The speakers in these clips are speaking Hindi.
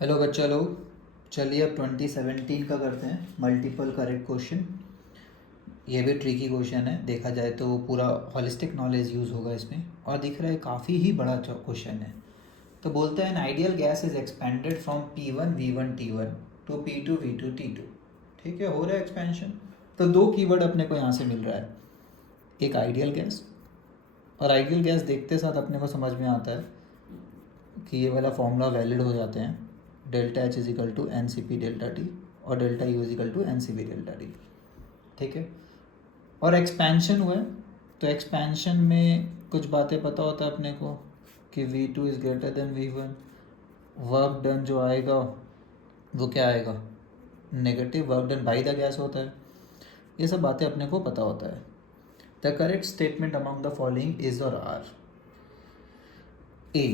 हेलो बच्चा लोग, चलिए अब 2017 का करते हैं मल्टीपल करेक्ट क्वेश्चन। ये भी ट्रिकी क्वेश्चन है, देखा जाए तो पूरा हॉलिस्टिक नॉलेज यूज़ होगा इसमें, और दिख रहा है काफ़ी ही बड़ा क्वेश्चन है। तो बोलते हैं an ideal gas is expanded from P1 V1 T1 to P2 V2 T2। ठीक है, हो रहा है एक्सपेंशन। तो दो कीवर्ड अपने को यहाँ से मिल रहा है, एक आइडियल गैस, और आइडियल गैस देखते साथ अपने को समझ में आता है कि ये वाला फॉर्मूला वैलिड हो जाते हैं, delta H is equal to n C P delta T और delta U is equal to n C P delta T. ठीक है, और एक्सपेंशन हुआ है तो एक्सपेंशन में कुछ बातें पता होता है अपने को कि V two is greater than V one. Work done जो आएगा वो क्या आएगा, negative work done by the gas होता है। ये सब बातें अपने को पता होता है। The correct statement among the following is और are. A.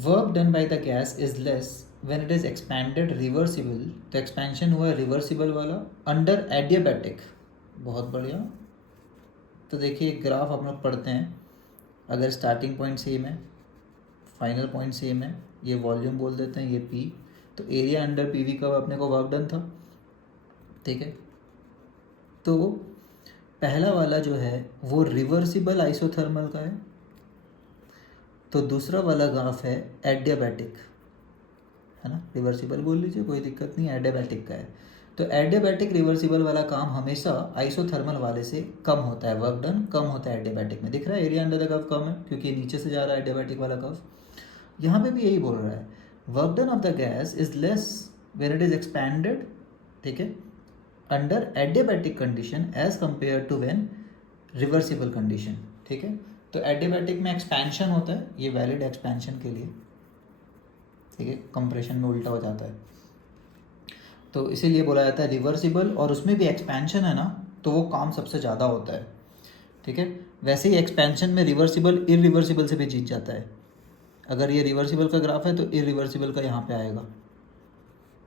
Work done by the gas is less when it is expanded reversible। तो एक्सपेंशन हुआ रिवर्सिबल वाला अंडर एडियाबैटिक। बहुत बढ़िया। तो देखिए ग्राफ हम लोग पढ़ते हैं, अगर स्टार्टिंग पॉइंट सेम है, फाइनल पॉइंट सेम है, ये वॉल्यूम बोल देते हैं, ये P, तो एरिया अंडर PV का अपने को वर्क डन था। ठीक है, तो पहला वाला जो है वो रिवर्सिबल आइसोथर्मल का है, तो दूसरा वाला ग्राफ है एडियाबैटिक, है ना, रिवर्सिबल बोल लीजिए कोई दिक्कत नहीं, एडियाबैटिक का है। तो एडियाबैटिक रिवर्सिबल वाला काम हमेशा आइसोथर्मल वाले से कम होता है, वर्क डन कम होता है एडियाबैटिक में। दिख रहा है एरिया अंडर द कर्व कम है क्योंकि नीचे से जा रहा है एडियाबैटिक वाला कर्व। यहाँ पे भी यही बोल रहा है, work done of the gas is less when it is expanded, ठीक है, under adiabatic condition as compare to when reversible condition. ठीक है, तो एडियाबैटिक में एक्सपेंशन होता है, ये वैलिड एक्सपेंशन के लिए, ठीक है, कंप्रेशन में उल्टा हो जाता है, तो इसीलिए बोला जाता है रिवर्सिबल, और उसमें भी एक्सपेंशन है ना तो वो काम सबसे ज़्यादा होता है। ठीक है, वैसे ही एक्सपेंशन में रिवर्सिबल इरिवर्सिबल से भी जीत जाता है। अगर ये रिवर्सिबल का ग्राफ है तो इरिवर्सिबल का यहाँ पे आएगा,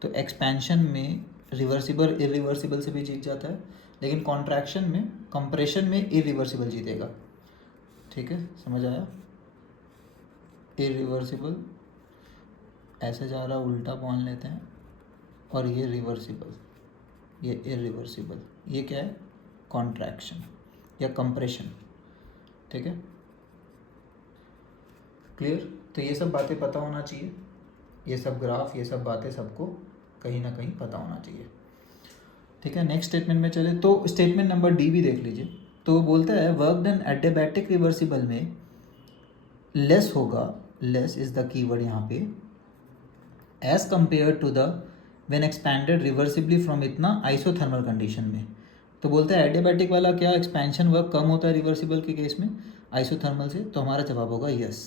तो एक्सपेंशन में रिवर्सिबल इरिवर्सिबल से भी जीत जाता है, लेकिन कॉन्ट्रैक्शन में कंप्रेशन में इरिवर्सिबल जीतेगा। ठीक है, समझ आया, इरिवर्सिबल ऐसे जा रहा उल्टा मान लेते हैं, और ये रिवर्सिबल, ये इरिवर्सिबल, ये क्या है, कॉन्ट्रैक्शन या कंप्रेशन। ठीक है, क्लियर। तो ये सब बातें पता होना चाहिए, ये सब ग्राफ, ये सब बातें सबको कहीं ना कहीं पता होना चाहिए। ठीक है, नेक्स्ट स्टेटमेंट में चले तो स्टेटमेंट नंबर डी भी देख लीजिए। तो बोलता है वर्क डन एडियाबैटिक रिवर्सिबल में लेस होगा, लेस इज द कीवर्ड यहाँ पे, as compare to the when expanded reversibly from इतना आइसोथर्मल कंडीशन में। तो बोलता है एडियाबैटिक वाला क्या एक्सपेंशन वर्क कम होता है रिवर्सिबल के केस में आइसोथर्मल से, तो हमारा जवाब होगा यस।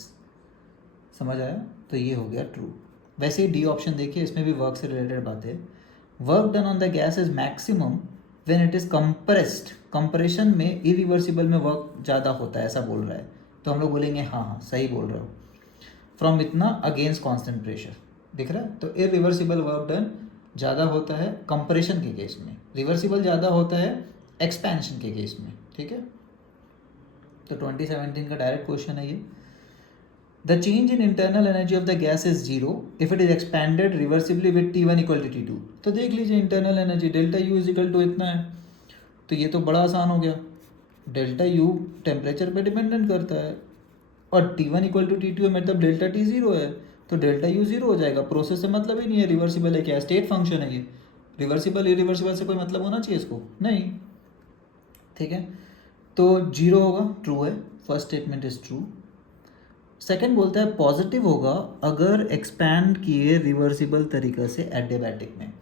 समझ आया, तो ये हो गया ट्रू। वैसे ही डी ऑप्शन देखिए, इसमें भी वर्क से रिलेटेड बात है। Work done on the gas is maximum when it is compressed, compression में इरिवर्सिबल में वर्क ज़्यादा होता है, ऐसा बोल रहा है, तो हम लोग बोलेंगे हाँ हाँ सही बोल रहे हो, फ्रॉम इतना अगेंस्ट कांस्टेंट प्रेशर। दिख रहा है, तो इरिवर्सिबल वर्क डन ज़्यादा होता है कंप्रेशन के केस में, रिवर्सिबल ज़्यादा होता है एक्सपेंशन के केस में। ठीक है, तो 2017 का डायरेक्ट क्वेश्चन है ये। The change in internal energy of the gas is zero if it is expanded reversibly with T1 equal to T2। तो देख लीजिए internal energy delta U is equal to इतना है, तो ये तो बड़ा आसान हो गया, डेल्टा यू टेम्परेचर पे डिपेंडेंट करता है, और T1 इक्वल टू T2 है मतलब डेल्टा टी ज़ीरो है, तो डेल्टा यू ज़ीरो हो जाएगा। प्रोसेस से मतलब ही नहीं है, रिवर्सिबल है क्या, स्टेट फंक्शन है ये, रिवर्सिबल इरिवर्सिबल से कोई मतलब होना चाहिए इसको, नहीं। ठीक है, तो जीरो होगा, ट्रू है, first statement is true. Second बोलता है पॉजिटिव होगा अगर एक्सपैंड किए रिवर्सिबल तरीके से एडियाबैटिक में।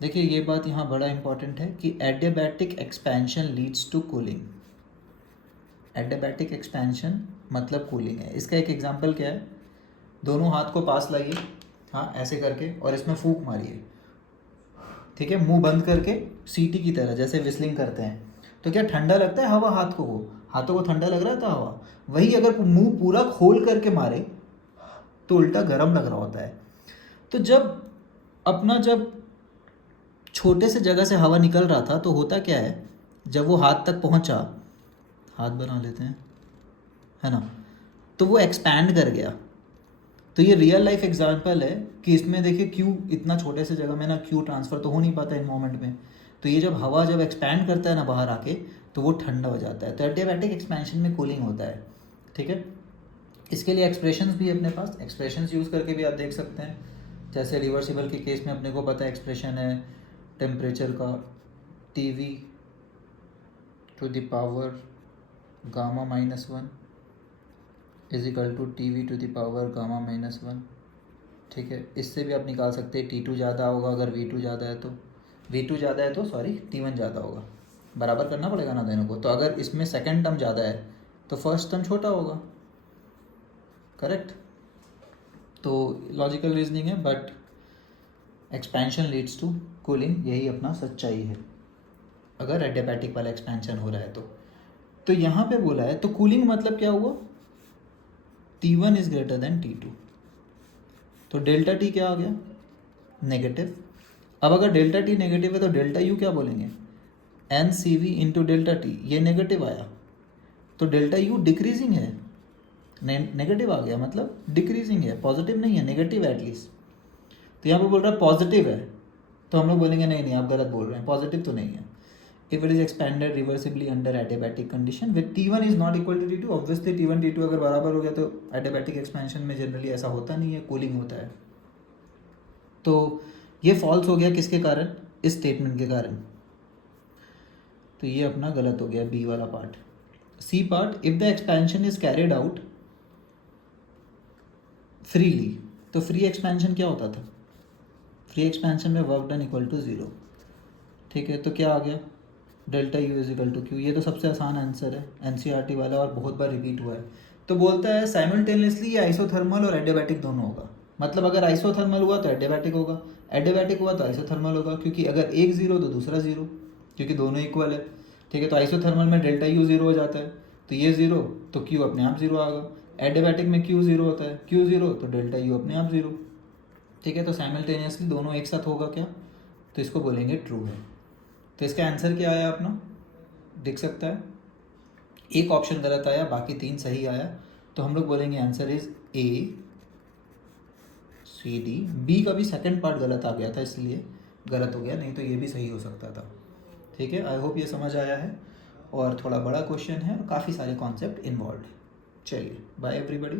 देखिए ये बात यहाँ बड़ा इंपॉर्टेंट है कि adiabatic expansion leads to cooling, adiabatic expansion मतलब कूलिंग है। इसका एक एग्जांपल क्या है, दोनों हाथ को पास लाइए, हाँ ऐसे करके, और इसमें फूंक मारिए, ठीक है, मुंह बंद करके सीटी की तरह जैसे विस्लिंग करते हैं, तो क्या ठंडा लगता है हवा हाथ को, हाथों को ठंडा लग रहा था हवा, वही अगर मुंह पूरा खोल करके मारे तो उल्टा गर्म लग रहा होता है। तो जब छोटे से जगह से हवा निकल रहा था तो होता क्या है, जब वो हाथ तक पहुंचा, हाथ बना लेते हैं, है ना, तो वो एक्सपैंड कर गया, तो तो ये रियल लाइफ एग्जांपल है कि इसमें देखिए क्यू इतना छोटे से जगह में ना क्यू ट्रांसफ़र तो हो नहीं पाता इन मोमेंट में, तो ये जब हवा जब एक्सपैंड करता है ना बाहर आके तो वो ठंडा हो जाता है। तो एडियाबैटिक एक्सपेंशन में कूलिंग होता है, ठीक है। इसके लिए एक्सप्रेशंस भी है अपने पास, एक्सप्रेशंस यूज़ करके भी आप देख सकते हैं। जैसे रिवर्सिबल के केस में अपने को पता है एक्सप्रेशन है टेम्परेचर का TV to the power gamma -1 is equal to TV to the power gamma -1, ठीक है। इससे भी आप निकाल सकते हैं T2 ज़्यादा होगा अगर V2 ज़्यादा है तो, V2 ज़्यादा है तो सॉरी T1 ज़्यादा होगा, बराबर करना पड़ेगा ना दोनों को। तो अगर इसमें सेकंड टर्म ज़्यादा है तो फर्स्ट टर्म छोटा होगा, करेक्ट। तो लॉजिकल रीजनिंग है, but expansion leads to cooling, यही अपना सच्चाई है अगर एडियाबैटिक वाला एक्सपेंशन हो रहा है तो यहाँ पे बोला है तो कूलिंग मतलब क्या हुआ, T1 is greater than T2, तो डेल्टा टी क्या आ गया, नेगेटिव। अब अगर डेल्टा टी नेगेटिव है तो डेल्टा यू क्या बोलेंगे, NCV इंटू डेल्टा टी, ये नेगेटिव आया तो डेल्टा यू डिक्रीजिंग है, नेगेटिव आ गया मतलब डिक्रीजिंग है, पॉजिटिव नहीं है, नेगेटिव है एटलीस्ट। तो यहाँ पे बोल रहा है पॉजिटिव है, तो हम लोग बोलेंगे नहीं नहीं आप गलत बोल रहे हैं, पॉजिटिव तो नहीं है। If it is expanded reversibly under adiabatic condition with T1 is not equal to T2, obviously T1 T2 अगर बराबर हो गया तो एडियाबैटिक एक्सपेंशन में जनरली ऐसा होता नहीं है, कूलिंग होता है। तो ये फॉल्स हो गया किसके कारण, इस स्टेटमेंट के कारण, तो ये अपना गलत हो गया बी वाला part. C part, if the expansion is carried out freely, तो फ्री एक्सपेंशन क्या होता था, फ्री एक्सपेंशन में वर्क डन इक्वल टू 0, ठीक है। तो क्या आ गया, delta U is equal to Q, ये तो सबसे आसान आंसर है, NCERT वाला और बहुत बार रिपीट हुआ है। तो बोलता है साइमल्टेनियसली ये आइसोथर्मल और एडियाबैटिक दोनों होगा, मतलब अगर आइसोथर्मल हुआ तो एडियाबैटिक होगा, एडियाबैटिक हुआ तो आइसोथर्मल होगा, क्योंकि अगर एक 0 तो दूसरा 0, क्योंकि दोनों इक्वल है, ठीक है। तो आइसोथर्मल में डेल्टा यू 0 हो जाता है, तो ये 0 तो क्यू अपने आप 0 आएगा, एडियाबैटिक में क्यू 0 होता है, क्यू 0 तो डेल्टा यू अपने आप 0, ठीक है। तो साइमल्टेनियसली दोनों एक साथ होगा क्या, तो इसको बोलेंगे ट्रू है। तो इसका आंसर क्या आया अपना, दिख सकता है, एक ऑप्शन गलत आया बाकी 3 सही आया, तो हम लोग बोलेंगे आंसर इज ACD। बी का भी सेकंड पार्ट गलत आ गया था इसलिए गलत हो गया, नहीं तो ये भी सही हो सकता था, ठीक है। आई होप ये समझ आया है, और थोड़ा बड़ा क्वेश्चन है और काफ़ी सारे कॉन्सेप्ट इन्वॉल्व है। चलिए बाय एवरीबॉडी।